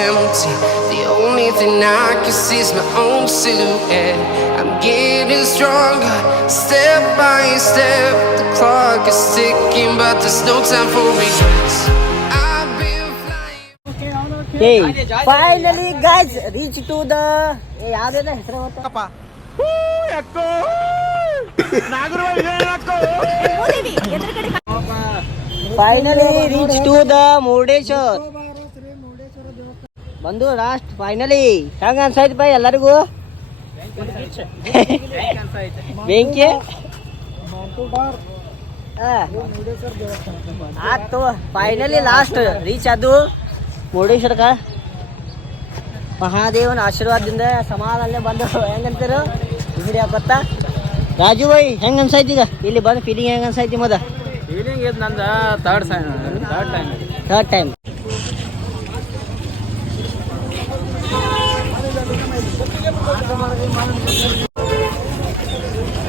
empty. The only thing I can see is my own silhouette. I'm getting stronger, step by step. The clock is ticking, but there's no time for regrets. I've been flying. Hey, finally guys reach to the ಯಾವ್ದಿದೆ ಹೆಸರು ಗೊತ್ತಪ್ಪ finally reach to the Murudeshwar ಬಂದು last finally ಹೆಂಗ ಅನ್ಸಾಯ್ತು by ಎಲ್ಲರಿಗೂ ಬೆಂಕಿ ಆಯ್ತು finally last reach ಅದು ಮುರುಡೇಶ್ವರಕ ಮಹಾದೇವನ ಆಶೀರ್ವಾದದಿಂದ ಸಮಾಧಾನಲ್ಲೇ ಬಂದು ಹೆಂಗಂತೀರು ವಿಡಿಯೋ ಗೊತ್ತಾ ರಾಜು ಬೈ ಹೆಂಗ ಅನ್ಸಾಯ್ತು ಈಗ ಇಲ್ಲಿ ಬಂದು ಫೀಲಿಂಗ್ ಹೆಂಗ ಅನ್ಸಾಯ್ತಿ ಮದ ಫೀಲಿಂಗ್ ಇದು ನಂದು ಥರ್ಡ್ ಟೈಮ್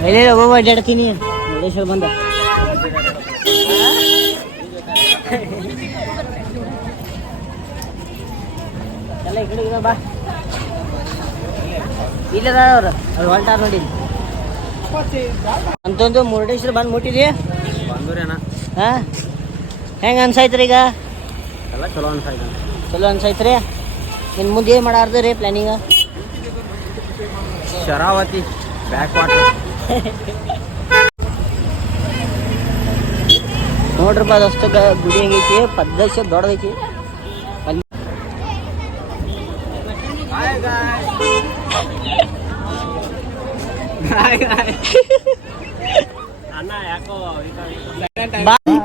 ಎಲ್ಲೇ ಒಬ್ಬ ಅಡ್ಡಾಡ್ತೀನಿ ಮುರುಡೇಶ್ವರ ಬಂದ ಎಲ್ಲ ಈ ಕಡೆ ಬಾ ಇಲ್ಲ ಅವ್ರು ಹೊಂಟಾರ ನೋಡಿ ಅಂತಂದು ಮುರುಡೇಶ್ವರ ಬಂದು ಮುಟ್ಟಿರಿ ಬಂದೂರೇನ ಹಾಂ ಹೆಂಗೆ ಅನ್ಸಾಯ್ತ್ರಿ ಈಗ ಎಲ್ಲ ಚಲೋ ಅನ್ಸಾಯ್ತ್ರಿ ಇನ್ನು ಮುಂದೆ ಏನು ಮಾಡಾರ್ದು ರೀ ಪ್ಲ್ಯಾನಿಂಗ ಶರಾವತಿ ಬ್ಯಾಕ್ ವಾಟರ್ ನೋಡ್ರಪ್ಪ ಅದಷ್ಟು ಗುಡಿ ಹೆಂಗೈತಿ ಪದ್ದತಿ ದೊಡ್ಡದೈತಿ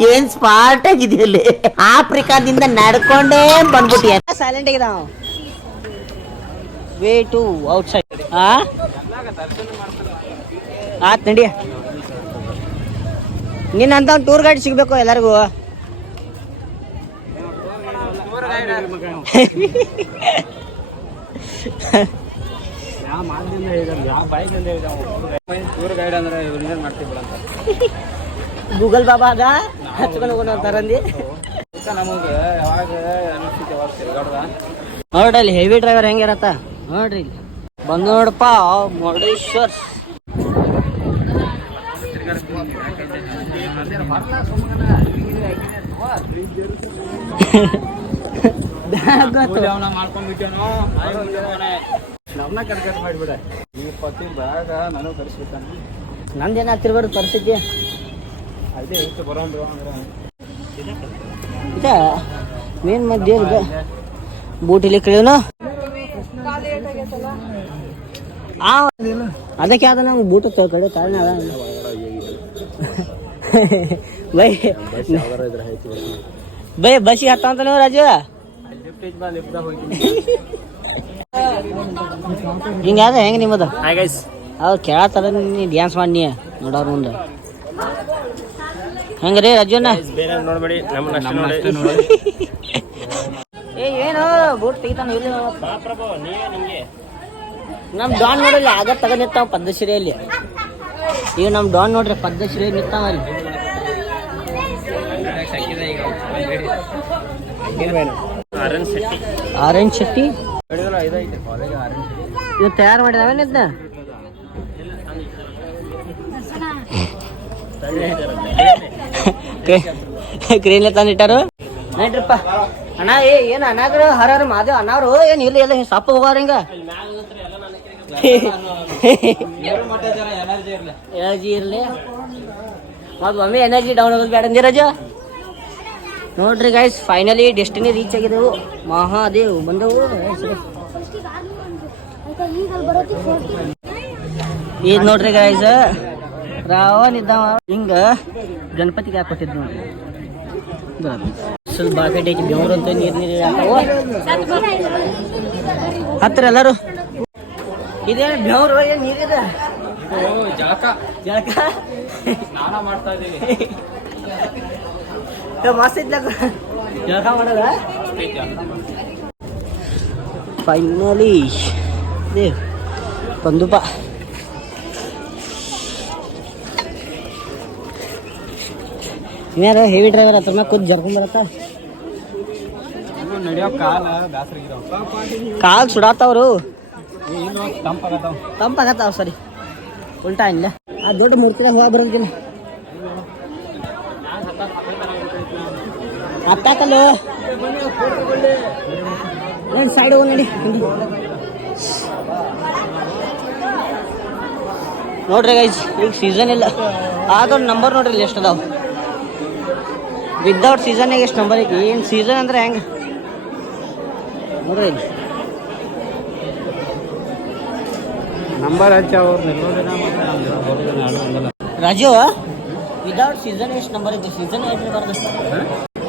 ಏನ್ ಸ್ಮಾರ್ಟ್ ಆಗಿದೆಯಲ್ಲಿ ಆಫ್ರಿಕಾದಿಂದ ನಡ್ಕೊಂಡೇ ಬಂದ್ಬಿಟ್ಟಿ ಸೈಲೆಂಟ್ ಆಗಿದ ವೇ ಟು ಔಟ್ ಸೈಡ್ ಆತ್ ನಡಿ ನಿನ್ನಂತ ಒಂದು ಟೂರ್ ಗೈಡ್ ಸಿಗ್ಬೇಕು ಎಲ್ಲರಿಗೂ ಟೂರ್ ಗೈಡ್ ಅಂದ್ರೆ ಇವ್ರನ್ನ ಮಾಡ್ತೀವಿ ಅಂತ ಗೂಗಲ್ ಬಾಬಾ ಅದ ಹಚ್ಕೊಂಡು ಹೋಗೋಣ ಅಂತಾರಂದಿ ನಮಗೆ ಯಾವಾಗ ಅನಿಸ್ತೈತಿ ಯಾವಾಗ ತಿರ್ಗಾಡ್ದ ನೋಡ್ರಿ ಅಲ್ಲಿ ಹೆವಿ ಡ್ರೈವರ್ ಹೆಂಗಿರತ್ತ ನೋಡ್ರಿ ಇಲ್ಲಿ ಬಂದು ನೋಡಪ್ಪ ಮುರುಡೇಶ್ವರ್ ಮಾಡ್ಕೊಂಡ್ಬಿಟ್ಟೇನೋ ನಮ್ಮನ್ನ ಕರ್ಕಟ್ ಮಾಡಿಬಿಡ ನೀವು ಪತಿ ಬರಾಗ ನಾನು ಕರೆಸ್ಬಿಟ್ಟಾನ ನಂದೇನು ಹತ್ತಿರಬಾರ್ದು ಪರಿಸ್ಥಿತಿ ಅದೇ ಎಷ್ಟು ಬರೋಂದ್ರು ಅಂದ್ರೆ ಇದ ಮೇನ್ ಮಧ್ಯ ಬೂಟ್ ಇಲ್ಲಿ ಕೇಳೋನು ಅದಕ್ಕೆ ಯಾವ್ದು ನಮ್ಗೆ ಬೂಟ್ ಕಡೆ ಕಾರಣ ಬೈ ಬೈ ಬಸ್ಸಿಗೆ ಹತ್ತ ನೀವು ರಾಜು ಹಿಂಗಾದ ಹೆಂಗೆ ನಿಮ್ಮದು ಅವ್ರು ಕೇಳತ್ತಾರ ನೀ ಡ್ಯಾನ್ಸ್ ಮಾಡಿ ನೋಡೋರು ಮುಂದೆ ಹೆಂಗ್ರಿ ರಾಜುನ ನೋಡ್ಬೇಡಿ ಏನು ಬೂಟ್ ತೆಗಿತಾನ ಇಲ್ಲಿ ನಮ್ಮ ಡಾನ್ ನೋಡಲ್ಲಿ ಆಗ ತಗ ನಿಂತಾವ ಪದ್ಮಶ್ರೀಯಲ್ಲಿ ಈಗ ನಮ್ಮ ಡಾನ್ ನೋಡ್ರಿ ಪದ್ಮಶ್ರೀ ನಿಂತಾವ ಅಲ್ಲಿ ಆರೆಂಜ್ ಶೆಟ್ಟಿ ಇವ್ ತಯಾರು ಮಾಡಿದಾವೇನ ಇದನ್ನ ಕ್ರೇನ್ಲೆ ತಂದಿಟ್ಟಾರು ನೋಡ್ರಿಪ್ಪ ಅಣ್ಣ ಏನು ಅನಾಗ್ರ ಹರ ಮಾದೇವ್ ಅಣ್ಣವ್ರು ಏನು ಇಲ್ಲ ಎಲ್ಲ ಸಪ್ಪ ಹೋಗಾರ ಹಿಂಗ ಎನರ್ಜಿ ಇರ್ಲಿ ಮತ್ತು ಒಮ್ಮೆ ಎನರ್ಜಿ ಡೌನ್ ಆಗೋದು ಬೇಡ ಅಂದಿ ರಾಜ ನೋಡ್ರಿ ಗೈಸ್ ಫೈನಲಿ ಡೆಸ್ಟಿನಿ ರೀಚ್ ಆಗಿದೆವು ಮಹಾದೇವ್ ಬಂದವು ಈಗ ನೋಡ್ರಿ ಗೈಸ್ ರಾವನ್ ಇದ್ದಾವ ಹಿಂಗ ಗಣಪತಿಗೆ ಹಾಕೊಟ್ಟಿದ್ ನೋಡ್ರಿ ಸ್ವಲ್ಪ ಬಾಕೆಟ್ ಐತಿ ಬೆವರು ಅಂತ ನೀರು ಹಾಕವು ಹತ್ರ ಎಲ್ಲರೂ ಇದೇನು ಬೆವರು ಏನು ನೀರಿದೆ ಜಳಕ ಜಳಕ ಸ್ನಾನ ಮಾಡ್ತಾ ಇದೀವಿ ಮಸ್ತ್ ಐತ್ಲ ಜಳಕ ಮಾಡೋದ ಫೈನಲಿ ಬಂದುಪ್ಪ ಇನ್ಯಾರ ಹೆವಿ ಡ್ರೈವರ್ ಹತ್ರ ಕೂತ್ ಜರ್ಕೊಂಡ್ ಬರತ್ತ ಹಿಡಿಯೋ ಕಾಲ ಬ್ಯಾಸರಾಗಿರೋ ಕಾಲ್ ಸುಡಾತವ್ರು ಏನು ತಂಪಾಗತ್ತಾವ ತಂಪಾಗತ್ತಾವ ಸರಿ ಉಲ್ಟಾ ಇಲ್ಲ ಆ ದೊಡ್ಡ ಮೂರ್ತಿದಾಗ ಹೋಗಿ ಬರೋದಿಲ್ಲ ಹತ್ತಾಕಲ್ಲು ಏನು ಸೈಡ್ ಹೋಗಿ ನಡಿ ನೋಡ್ರಿ ಗೈಸ್ ಈಗ ಸೀಸನ್ ಇಲ್ಲ ಆದ್ರೂ ನಂಬರ್ ನೋಡ್ರಿ ಇಲ್ಲಿ ಎಷ್ಟು ಅದಾವ ವಿದೌಟ್ ಸೀಸನ್ನಾಗ ಎಷ್ಟು ನಂಬರ್ ಐತಿ ಏನು ಸೀಸನ್ ಅಂದ್ರೆ ಹೆಂಗೆ ನೋಡ್ರಿ ಇಲ್ಲಿ ನಂಬರ್ ಹಚ್ಚಿ ಅವ್ರು ರಾಜು ವಿದೌಟ್ ಸೀಸನ್ ಎಷ್ಟು ನಂಬರ್ ಐತಿ ಸೀಸನ್ ಎಷ್ಟು ಇರಬಾರ್ದು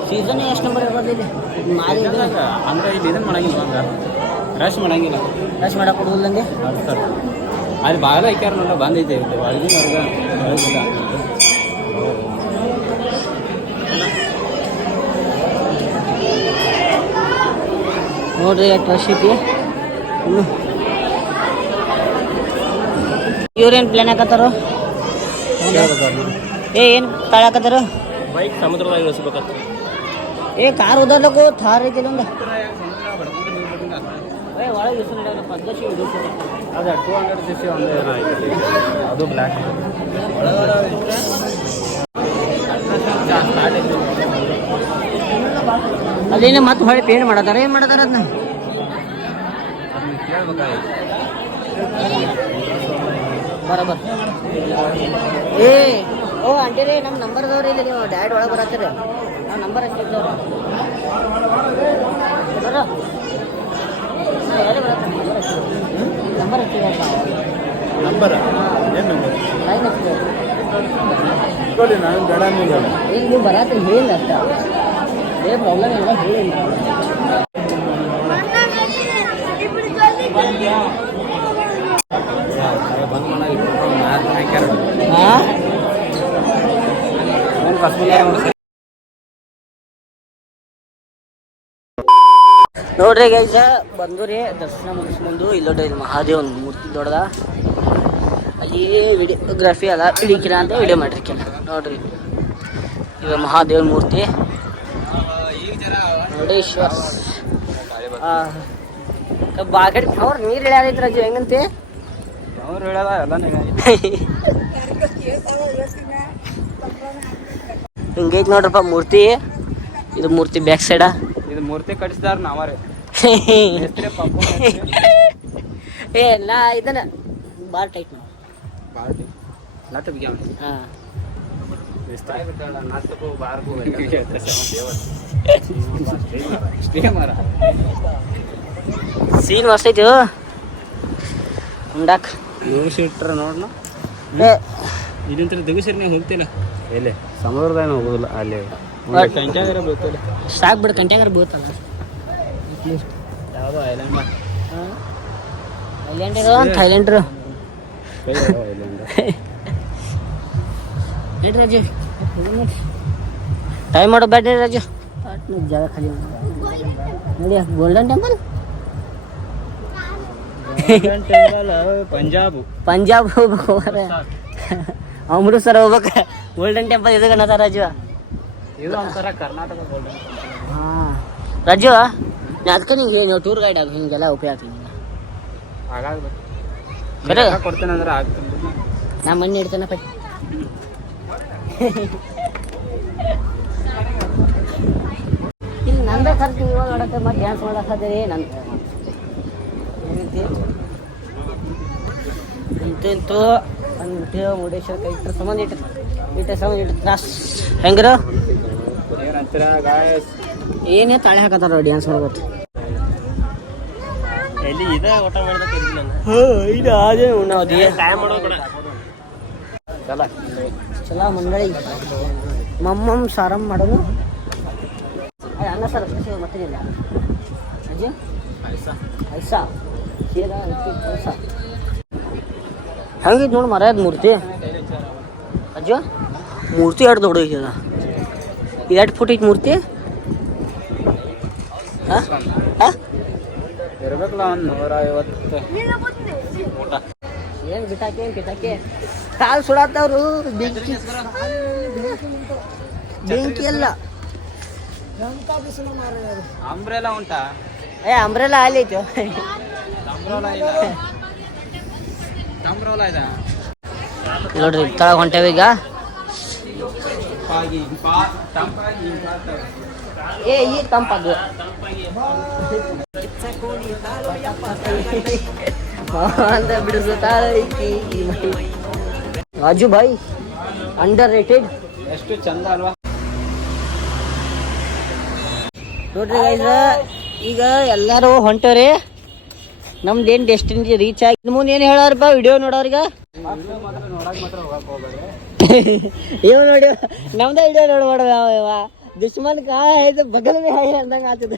ಸೀಸನ್ ಎಷ್ಟು ನಂಬರ್ ಇರಬಾರ್ದು ಇಲ್ಲಿ ಮಾರಿ ಅಂದ್ರೆ ಇಲ್ಲಿ ಇದನ್ನು ಮಾಡಂಗಿಲ್ಲ ಹಂಗೆ ರಶ್ ಮಾಡಂಗಿಲ್ಲ ರಶ್ ಮಾಡಕ್ಕೆ ಕೊಡುದಿಲ್ಲ ನಂಗೆ ಸರ್ ಅಲ್ಲಿ ಬಾಗಿಲ ಹಾಕ್ಯಾರ ನೋಡ ಬಂದೈತೆ ಒಳಗಿನವ್ರಿಗೆ ಒಳಗಿಲ್ಲ ನೋಡ್ರಿ ಎಷ್ಟು ರಶ್ ಐತಿ ಇವ್ರೇನು ಪ್ಲಾನ್ ಹಾಕತ್ತಾರ ಏನು ತಾಳಾಕತ್ತಾರ ಬೈಕ್ ಸಮುದ್ರದಾಗ ಇಳಿಸ್ಬೇಕಂತ ಕಾರ್ ಉದಾರ್ಲಕ್ಕೂ ಥಾರ್ ಐತಿಲ್ಲ ಒಂದು ಒಳಗೆ ಪದ್ಧತಿ ಅದೇ 200 cc ಒಂದು ಏನೋ ಐತಿ ಅದು ಬ್ಲ್ಯಾಕ್ ಅದೇನೇ ಮತ್ತೆ ಹೊಳೆ ಪೇಂಟ್ ಮಾಡತ್ತಾರ ಏನು ಮಾಡತ್ತಾರ ಅದನ್ನ ಬರೋಬರ್ ಓ ಆಂಟಿ ರೀ ನಮ್ಮ ನಂಬರ್ ಅದಾವ್ರಿ ಇಲ್ಲಿ ನೀವು ಡ್ಯಾಡ್ ಒಳಗೆ ಬರತ್ತೀರಿ ನಾವು ನಂಬರ್ ಹಚ್ಚಿದ್ದವ್ರು ಬರೋ ನಂಬರ್ ಹಚ್ಚಿದ ನಂಬರ್ ಏನು ನಂಬರ್ ಲೈನ್ ಹಚ್ಚಿದ ನಾನು ಬೇಡ ಅಂದಿಲ್ಲ ಈಗ ನೀವು ಬರತ್ತೀರಿ ಹೇಳಿಲ್ಲ ಅಷ್ಟ ಏ ಪ್ರಾಬ್ಲಮ್ ಇಲ್ಲ ಹೇಳಿಲ್ಲ ಬಂದ್ ಮಾಡಾರ ಹಾಂ ನೋಡ್ರಿ ಗೈಸ ಬಂದು ರೀ ದರ್ಶನ ಮುಗಿಸ್ಕೊಂಡು ಇಲ್ಲೋಡ್ರಿ ಇಲ್ಲಿ ಮಹಾದೇವನ ಮೂರ್ತಿ ದೊಡ್ಡದ ಅಲ್ಲಿ ವಿಡಿಯೋಗ್ರಫಿ ಅದ ಇಳಿಕಿರ ಅಂತ ವಿಡಿಯೋ ಮಾಡಿರ್ಕಿಲ್ಲ ನೋಡ್ರಿ ಇದು ಮಹಾದೇವನ ಮೂರ್ತಿ ನೋಡೇಶ್ವರ ಬಾಗಡಿ ಅವ್ರು ನೀರು ಇಳ್ಯಾರೈತಿ ರಾಜು ಹೆಂಗಂತೆ ಅವ್ರು ಹೇಳಲ್ಲ ಎಲ್ಲ ಹಿಂಗೈತಿ ನೋಡ್ರಪ್ಪ ಮೂರ್ತಿ ಇದು ಮೂರ್ತಿ ಬ್ಯಾಕ್ ಸೈಡ ಇದು ಮೂರ್ತಿ ಕಟ್ಟಿಸಿದಾರ ನಾವೇ ಏ ನಾ ಇದನ್ನ ಬಾರ್ ಟೈಟ್ ಹಾಂ ಸೀನ್ ಮಸ್ತ್ ಐತಿ ಉಂಡಾಕ್ ದಗಸಿಟ್ರ ನೋಡ್ನ ಇದಂತರ ದಗಸಿರ್ನಾಗ ಹೋಗ್ತಿಲ್ಲ ಎಲ್ಲಿ ಸಮುದ್ರದಾಗ ಹೋಗೋದಿಲ್ಲ ಅಲ್ಲಿ ಕಂಟ್ಯಾಗರ ಬೀಳ್ತಿಲ್ಲ ಸಾಕು ಬಿಡು ಕಂಟ್ಯಾಗರ ಬೀಳ್ತಲ್ಲ ಯಾವುದೋ ಐಲ್ಯಾಂಡ್ ಐಲ್ಯಾಂಡ್ ಇರೋ ಥೈಲ್ಯಾಂಡ್ರು ಹೇಳಿ ರಾಜು ಟೈಮ್ ಮಾಡೋ ಬ್ಯಾಡ್ರಿ ರಾಜು ಜಾಗ ಖಾಲಿ ನೋಡಿ ಗೋಲ್ಡನ್ ಟೆಂಪಲ್ ಪಂಜಾಬ್ ಹೋಗ್ಬೇಕು ಅಮೃತ್ಸರ ಹೋಗ್ಬೇಕು ಗೋಲ್ಡನ್ ಟೆಂಪಲ್ ಇದು ಗಣತ ರಾಜು ಇದು ಒಂಥರ ಕರ್ನಾಟಕ ಹಾಂ ರಾಜು ಅದಕ್ಕೆ ನಿಂಗೆ ನೀವು ಟೂರ್ ಗೈಡ್ ಆಗಿ ಹಿಂಗೆಲ್ಲ ಉಪಯೋಗ ಆಗ್ತೀನಿ ಖರೆ ಕೊಡ್ತೇನೆ ಅಂದ್ರೆ ಆಗ್ತೀನಿ ನಾ ಮಣ್ಣು ಇಡ್ತೇನಪ್ಪ ಇಲ್ಲಿ ನಂದೇ ಖರ್ಚು ಇವಾಗ ನೋಡಕ್ಕೆ ಮತ್ತೆ ಡ್ಯಾನ್ಸ್ ಮಾಡಕ್ಕಾದ್ರೆ ನಂದು ಇಂತೂ ಅಂದ್ಬಿಟ್ಟು ಮುರುಡೇಶ್ವರ ಕೈ ಇಟ್ಟರೆ ಸಂಬಂಧ ಇಟ್ಟು ತ್ರಾಸ್ ಹೆಂಗ್ರ ಏನಂತೀರ ಗಾಯಸ್ ಏನೇ ತಾಳೆ ಹಾಕತ್ತಾರ ಡ್ಯಾನ್ಸ್ ಮಾಡ್ಬೋದು ಎಲ್ಲಿ ಇದೆ ಊಟ ಮಾಡ್ಬೇಕು ಇದು ಅದೇ ಉಣ್ಣೋದು ಟೈಮ್ ಮಾಡೋದು ಕೂಡ ಚಲೋ ಮಂಡಳಿ ಮಮ್ಮಮ್ ಸಾರಂ ಮಾಡೋದು ಅನ್ನ ಸರ್ ಮತ್ತೇನಿಲ್ಲ ಅಜ್ಜಿ ಐಸಾ ಸೀದಾ ಐಸಾ ಹೆಂಗಿತ್ತು ನೋಡಿ ಮರ್ಯಾದ ಮೂರ್ತಿ ಅಜ್ಜ ಮೂರ್ತಿ ಎರಡು ದೊಡ್ಡ ಐತದ ಎರಡು ಫುಟ್ ಐತಿ ಮೂರ್ತಿ ಹಾಂ ಹಾಂ ಇರ್ಬೇಕಲ್ಲ ಒಂದು 150 ಊಟ ಏನು ಬಿಟ್ಟಾಕೆ ಕಾಲು ಸುಡಾತವ್ರು ಬೆಂಕಿ ಅಲ್ಲ ಅಂಬ್ರೆಲಾ ಉಂಟಾ? ಏ ಅಂಬ್ರೆಲಾ ಅಲ್ಲಿ ಐತೆ ಅಂಬ್ರೋಲಾ ಇಲ್ಲ. ಅಂಬ್ರೋಲಾ ಇದೆ. ನೋಡ್ರಿ ತಳಗ ಹೊಂಟೇವ ಈಗ. ತಂಪಾಗಿ ಏ ಈ ತಂಪದು ರಾಜು ಭಾಯ್ ಅಂಡರ್ ರೇಟೆಡ್. ಎಷ್ಟು ಚಂದ ಅಲ್ವಾ? ನೋಡ್ರಿ ಗೈಸ್, ಈಗ ಎಲ್ಲರೂ ಹೊಂಟವ್ರಿ. ನಮ್ದೇನು ಡೆಸ್ಟಿನಿ ರೀಚ್ ಆಗಿ ಮುಂದೆ ಏನು ಹೇಳಾರಪ್ಪ ವಿಡಿಯೋ ನೋಡೋರ್ಗ? ನೋಡಕ್ ಮಾತ್ರ ಹೋಗಕ್ ಹೋಗ್ಬೇಡ್ರಿ. ಇವ್ ನೋಡಿ ನಮ್ದ ವಿಡಿಯೋ ನೋಡ್ಬೇಡ. ದುಶ್ಮನ್ ಕಾ है बगल में है ಅಂದಂಗ ಆಗ್ತದೆ.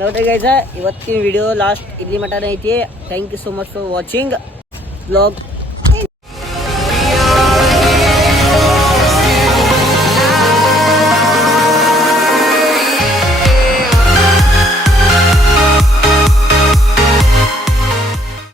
ನೋಡ್ರಿ ಗೈಸ್, ಇವತ್ತಿನ ವಿಡಿಯೋ ಲಾಸ್ಟ್ ಇಲ್ಲಿ ಮಟನ ಐತಿ. Thank you so much for watching vlog.